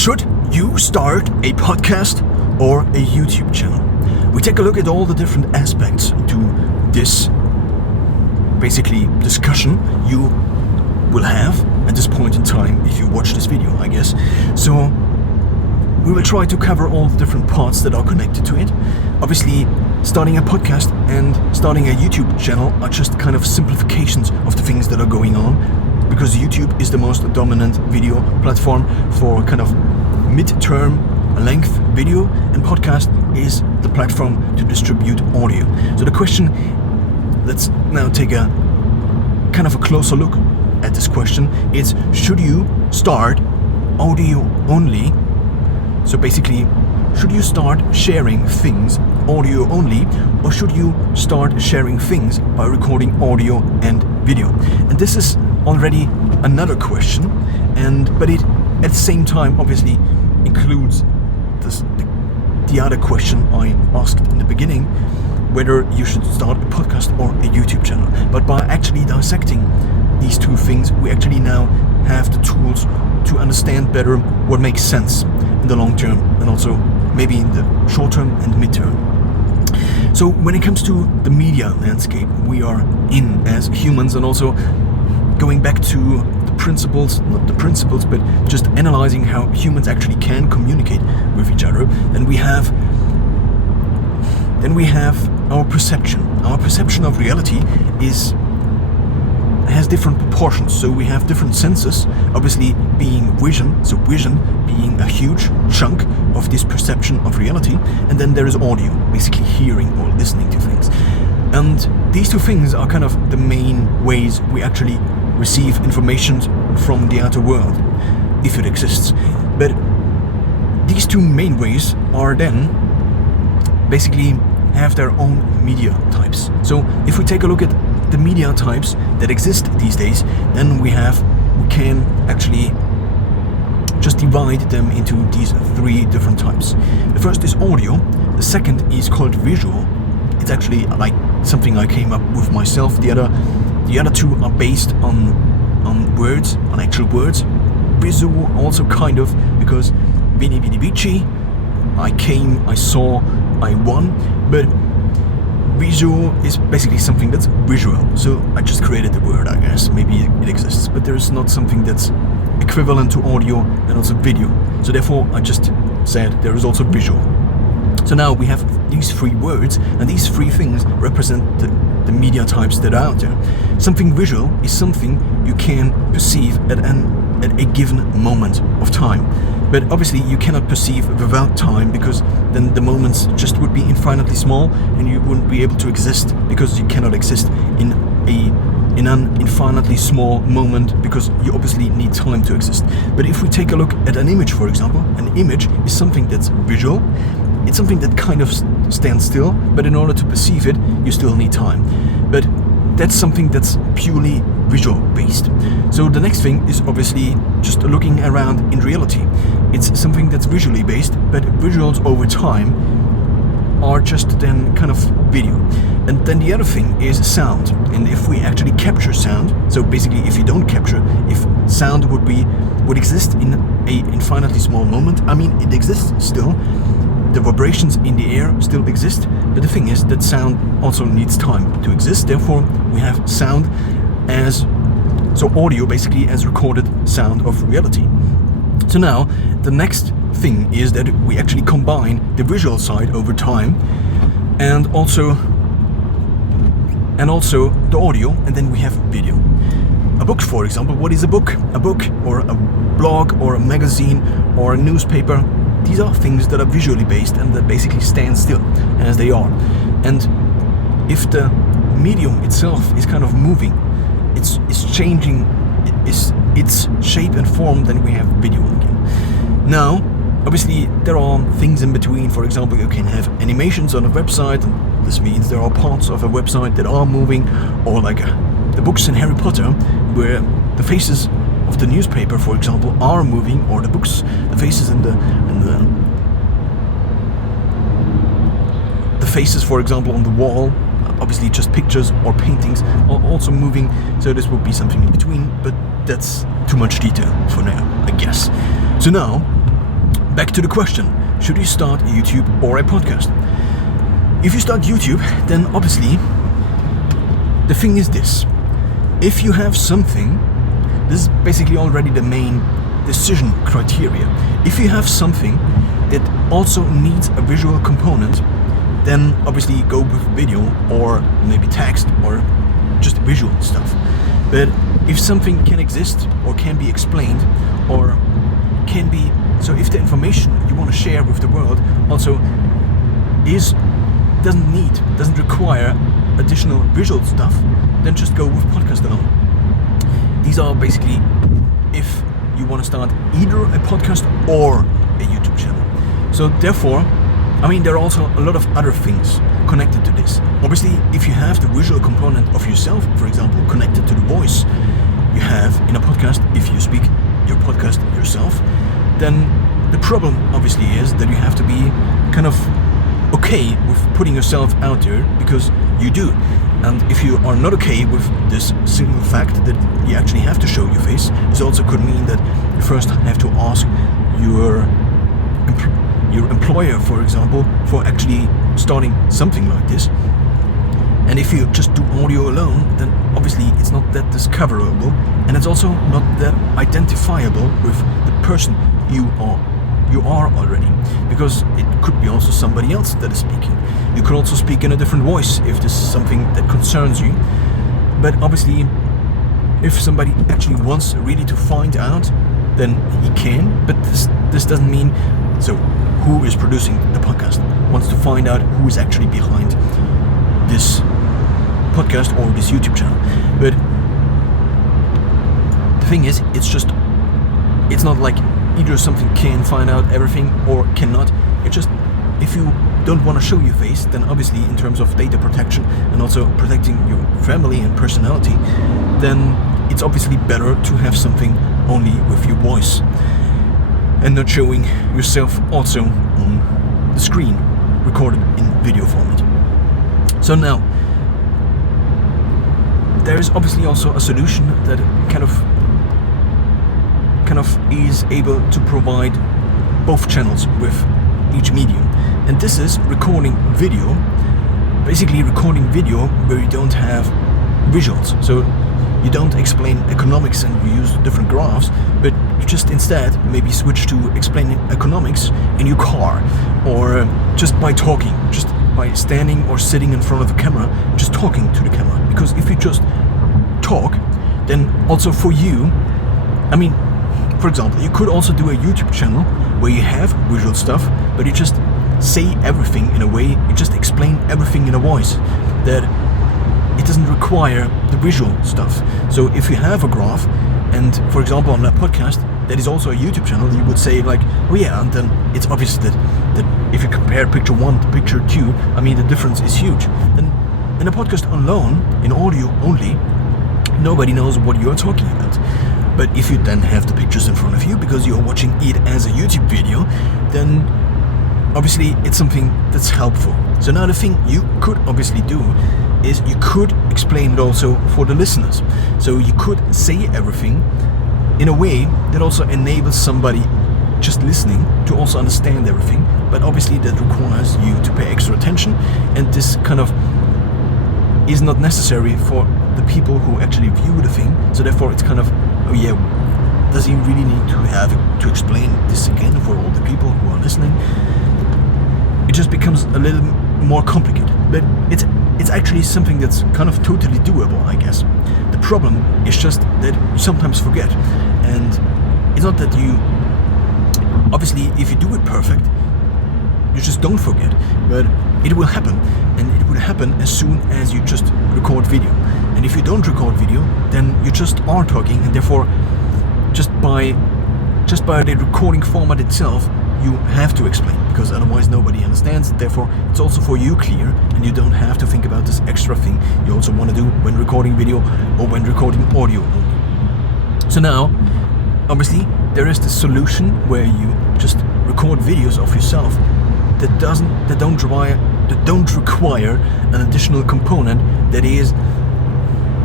Should you start a podcast or a YouTube channel? We take a look at all the different aspects to this basically discussion you will have at this point in time if you watch this video, I guess. So we will try to cover all the different parts that are connected to it. Obviously, starting a podcast and starting a YouTube channel are just kind of simplifications of the things that are going on, because YouTube is the most dominant video platform for kind of mid-term length video, and podcast is the platform to distribute audio. So the question, let's now take a kind of a closer look at this question, is should you start audio only? So basically, should you start sharing things audio only, or should you start sharing things by recording audio and video? And this is already another question, but it at the same time obviously includes the other question I asked in the beginning, whether you should start a podcast or a YouTube channel. But by actually dissecting these two things, we actually now have the tools to understand better what makes sense in the long term, and also maybe in the short term and mid term. So when it comes to the media landscape we are in as humans, and also going back to the principles, not the principles, but just analyzing how humans actually can communicate with each other, then we have our perception. Our perception of reality has different proportions. So we have different senses, obviously being vision, so vision being a huge chunk of this perception of reality, and then there is audio, basically hearing or listening to things. And these two things are kind of the main ways we actually receive information from the outer world, if it exists. But these two main ways are then basically have their own media types. So if we take a look at the media types that exist these days, then we can actually just divide them into these three different types. The first is audio, the second is called visual. It's actually like something I came up with myself. The other two are based on words, on actual words. Visual also kind of, because Veni Vidi Vici, I came, I saw, I won, but visual is basically something that's visual. So I just created the word, I guess. Maybe it exists, but there's not something that's equivalent to audio and also video. So therefore I just said there is also visual. So now we have these three words, and these three things represent the media types that are out there. Something visual is something you can perceive at a given moment of time. But obviously you cannot perceive without time, because then the moments just would be infinitely small and you wouldn't be able to exist, because you cannot exist in an infinitely small moment, because you obviously need time to exist. But if we take a look at an image, for example, an image is something that's visual. It's something that kind of stands still, but in order to perceive it, you still need time. But that's something that's purely visual based. So the next thing is obviously just looking around in reality. It's something that's visually based, but visuals over time are just then kind of video. And then the other thing is sound. And if we actually capture sound, so basically if you don't capture, if sound would exist in a infinitely small moment, I mean it exists still, the vibrations in the air still exist, but the thing is that sound also needs time to exist. Therefore we have sound so audio basically as recorded sound of reality. So now the next thing is that we actually combine the visual side over time and also the audio, and then we have video. A book, for example. What is a book? A book or a blog or a magazine or a newspaper, these are things that are visually based and that basically stand still as they are. And if the medium itself is kind of moving, it's changing its shape and form, then we have video again. Now, obviously, there are things in between. For example, you can have animations on a website, and this means there are parts of a website that are moving, or like the books in Harry Potter, where the faces of the newspaper, for example, are moving, or the faces in the faces, for example, on the wall, obviously just pictures or paintings, are also moving. So this would be something in between, but that's too much detail for now, I guess. So now back to the question, should you start YouTube or a podcast? If you start YouTube, then obviously the thing is this. If you have something, this is basically already the main decision criteria. If you have something that also needs a visual component, then obviously go with video or maybe text or just visual stuff. But if something can exist or can be explained or can be, so if the information you want to share with the world also doesn't require additional visual stuff, then just go with podcast alone. These are basically if you want to start either a podcast or a YouTube channel. So therefore, I mean, there are also a lot of other things connected to this. Obviously, if you have the visual component of yourself, for example, connected to the voice you have in a podcast, if you speak your podcast yourself, then the problem obviously is that you have to be kind of okay with putting yourself out there, because you do. And if you are not okay with this single fact that you actually have to show your face, this also could mean that you first have to ask your employer, for example, for actually starting something like this. And if you just do audio alone, then obviously it's not that discoverable, and it's also not that identifiable with the person you are already, because it could be also somebody else that is speaking. You could also speak in a different voice if this is something that concerns you. But obviously, if somebody actually wants really to find out, then he can. But this doesn't mean, so who is producing the podcast wants to find out who is actually behind this podcast or this YouTube channel. But the thing is, it's not like either something can find out everything or cannot. It's just, if you don't want to show your face, then obviously in terms of data protection and also protecting your family and personality, then it's obviously better to have something only with your voice and not showing yourself also on the screen, recorded in video format. So now, there is obviously also a solution that kind of is able to provide both channels with each medium, and this is recording video. Basically recording video where you don't have visuals, so you don't explain economics and you use different graphs, but you just instead maybe switch to explaining economics in your car, or just by talking, just by standing or sitting in front of the camera, just talking to the camera. Because if you just talk, then also for you, I mean, for example, you could also do a YouTube channel where you have visual stuff, but you just say everything in a way, you just explain everything in a voice that it doesn't require the visual stuff. So if you have a graph, and for example on a podcast that is also a YouTube channel, you would say like, oh yeah, and then it's obvious that if you compare picture 1 to picture 2, I mean the difference is huge. And in a podcast alone, in audio only, nobody knows what you're talking about. But if you then have the pictures in front of you because you're watching it as a YouTube video, then obviously it's something that's helpful. So now the thing you could obviously do is you could explain it also for the listeners. So you could say everything in a way that also enables somebody just listening to also understand everything, but obviously that requires you to pay extra attention, and this kind of is not necessary for the people who actually view the thing. So therefore it's kind of, oh yeah, does he really need to have to explain this again for all the people who are listening? It just becomes a little more complicated, but it's actually something that's kind of totally doable, I guess. The problem is just that you sometimes forget, and it's not that you, obviously if you do it perfect, you just don't forget, but it will happen, and it will happen as soon as you just record video. And if you don't record video, then you just are talking, and therefore just by the recording format itself, you have to explain, because otherwise nobody understands. Therefore it's also for you clear, and you don't have to think about this extra thing you also want to do when recording video or when recording audio only. So now obviously there is this solution where you just record videos of yourself that don't require an additional component, that is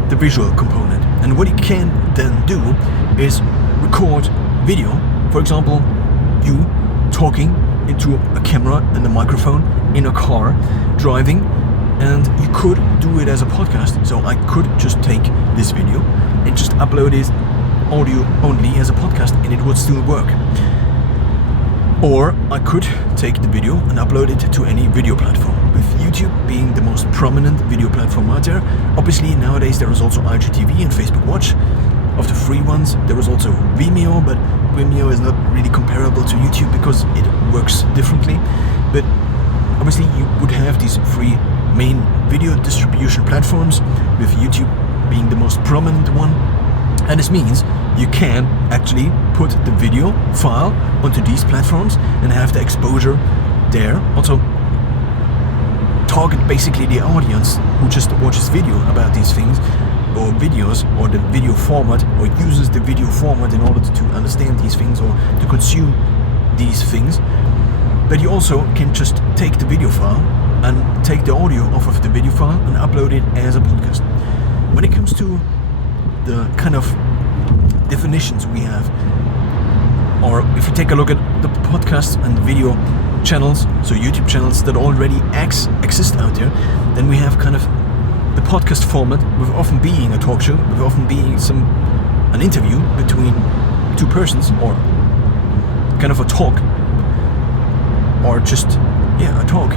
the visual component. And what you can then do is record video, for example, you talking into a camera and a microphone in a car, driving, and you could do it as a podcast. So I could just take this video and just upload it audio only as a podcast, and it would still work. Or I could take the video and upload it to any video platform, with YouTube being the most prominent video platform out there. Obviously nowadays there is also IGTV and Facebook Watch. Of the free ones, there is also Vimeo, but Vimeo is not really comparable to YouTube because it works differently. But obviously you would have these free main video distribution platforms, with YouTube being the most prominent one. And this means you can actually put the video file onto these platforms and have the exposure there. Also target basically the audience who just watches video about these things, or videos, or the video format, or uses the video format in order to understand these things or to consume these things. But you also can just take the video file and take the audio off of the video file and upload it as a podcast. When it comes to the kind of definitions we have, or if you take a look at the podcasts and video channels, so YouTube channels that already exist out there, then we have kind of the podcast format, with often being a talk show, with often being an interview between two persons, or kind of a talk, or just a talk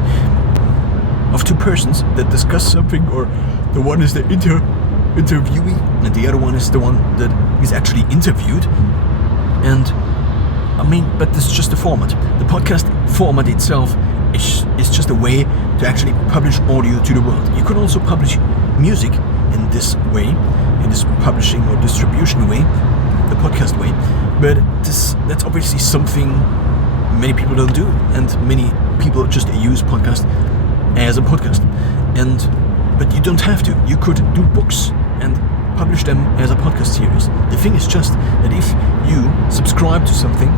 of two persons that discuss something, or the one is the interviewee and the other one is the one that is actually interviewed. And but this is just the format. The podcast format itself is just a way to actually publish audio to the world. You could also publish music in this way, in this publishing or distribution way, the podcast way, but that's obviously something many people don't do, and many people just use podcast as a podcast. But you don't have to. You could do books and publish them as a podcast series. The thing is just that if you subscribe to something,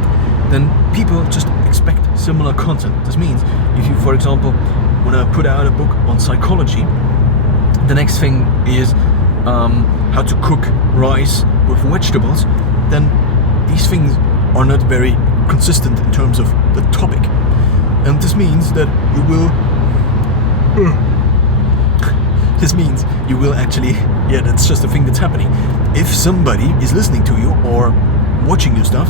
then people just expect similar content. This means if you, for example, want to put out a book on psychology, the next thing is how to cook rice with vegetables, then these things are not very consistent in terms of the topic. And this means that you will actually, that's just a thing that's happening. If somebody is listening to you or watching your stuff,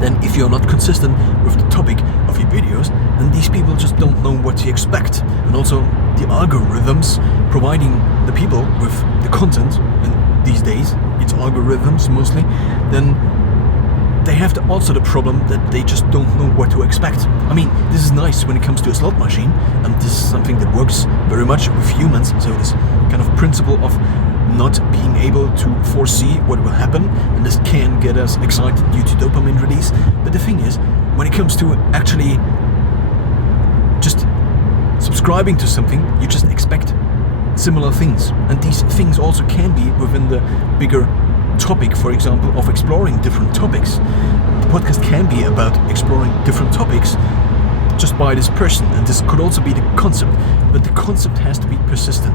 then if you're not consistent with the topic of your videos, then these people just don't know what to expect. And also the algorithms providing the people with the content, and these days it's algorithms mostly, then they have also the problem that they just don't know what to expect. This is nice when it comes to a slot machine, and this is something that works very much with humans, so this kind of principle of not being able to foresee what will happen, and this can get us excited due to dopamine release. But the thing is, when it comes to actually just subscribing to something, you just expect similar things, and these things also can be within the bigger topic, for example, of exploring different topics. The podcast can be about exploring different topics just by this person, and this could also be the concept, but the concept has to be persistent.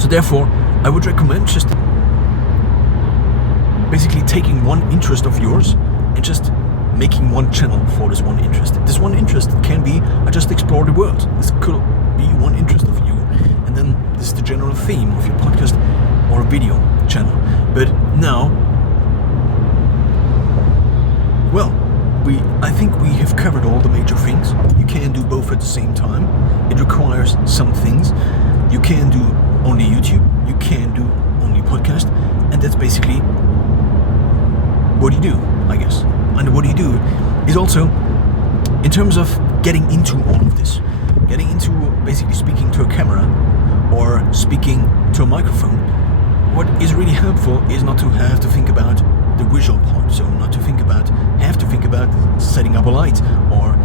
So therefore, I would recommend just basically taking one interest of yours and just making one channel for this one interest. This one interest can be, I just explore the world. This could be one interest of you, and then this is the general theme of your podcast or video channel. But now, I think we have covered all the major things. You can do both at the same time. It requires some things. You can do only YouTube, you can do only podcast, and that's basically what you do, I guess. And what you do is also, in terms of getting into all of this, getting into basically speaking to a camera or speaking to a microphone, what is really helpful is not to have to think about the visual part, so not to have to think about setting up a light, or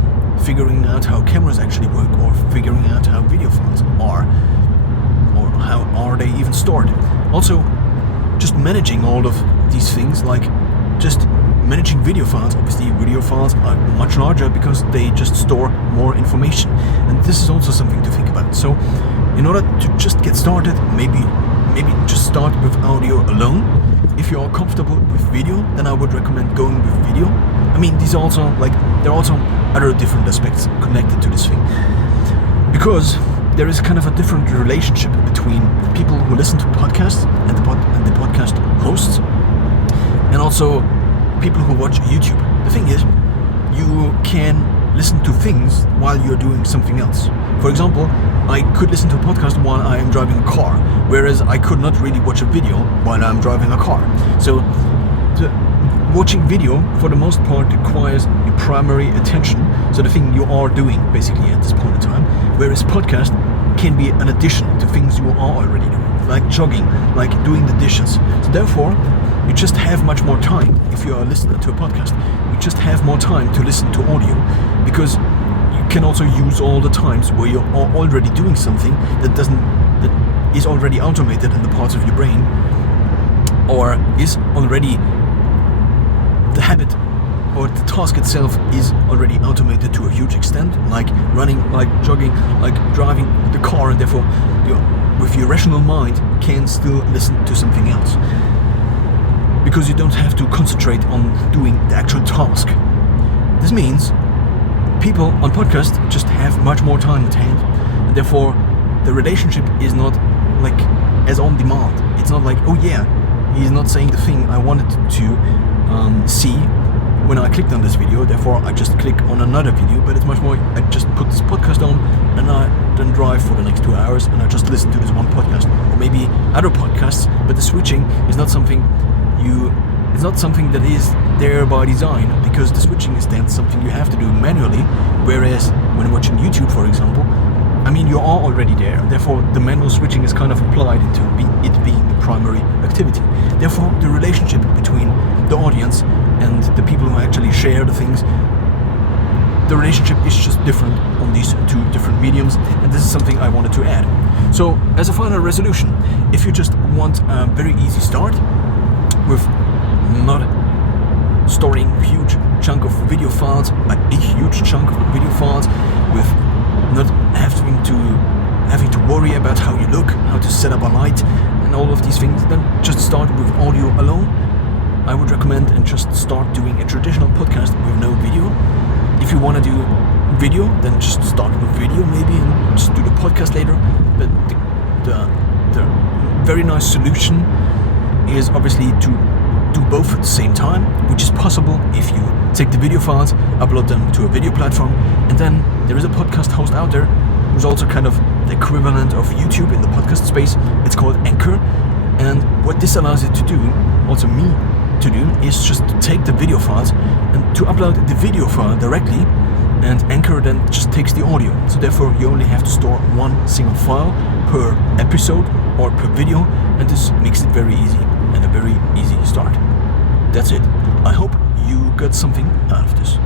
figuring out how cameras actually work, or figuring out how video files are, or how are they even stored. Also, just managing all of these things, like just managing video files. Obviously, video files are much larger because they just store more information, and this is also something to think about. So, in order to just get started, maybe maybe just start with audio alone. If you are comfortable with video, then I would recommend going with video. I mean, there are also other different aspects connected to this thing, because there is kind of a different relationship between people who listen to podcasts and the podcast hosts, and also people who watch YouTube. The thing is, you can listen to things while you're doing something else. For example, I could listen to a podcast while I am driving a car, whereas I could not really watch a video while I'm driving a car. So watching video, for the most part, requires your primary attention, so the thing you are doing basically at this point in time, whereas podcast can be an addition to things you are already doing, like jogging, like doing the dishes. So therefore, you just have much more time. If you are listening to a podcast, you just have more time to listen to audio, because you can also use all the times where you are already doing something that is already automated in the parts of your brain, or is already the habit or the task itself is already automated to a huge extent, like running, like jogging, like driving the car, and therefore you, with your rational mind, can still listen to something else, because you don't have to concentrate on doing the actual task. This means people on podcasts just have much more time at hand, and therefore the relationship is not like as on demand. It's not like, oh yeah, he's not saying the thing I wanted to see when I clicked on this video, therefore I just click on another video, but it's much more, I just put this podcast on and I then drive for the next 2 hours and I just listen to this one podcast, or maybe other podcasts, but the switching is not something that is there by design, because the switching is then something you have to do manually, whereas when watching YouTube, for example, I mean, you are already there, therefore the manual switching is kind of applied into it being the primary activity. Therefore, the relationship between the audience and the people who actually share the things, the relationship is just different on these two different mediums, and this is something I wanted to add. So, as a final resolution, if you just want a very easy start with not storing a huge chunk of video files, with not having to worry about how you look, how to set up a light, and all of these things, then just start with audio alone. I would recommend and just start doing a traditional podcast with no video. If you want to do video, then just start with video maybe and just do the podcast later. But the very nice solution is obviously to do both at the same time, which is possible if you take the video files, upload them to a video platform, and then there is a podcast host out there who's also kind of the equivalent of YouTube in the podcast space. It's called Anchor, and what this allows you to do, also me to do, is just to take the video files and to upload the video file directly, and Anchor then just takes the audio. So therefore you only have to store one single file per episode or per video, and this makes it very easy and a very easy start. That's it. I hope you got something out of this.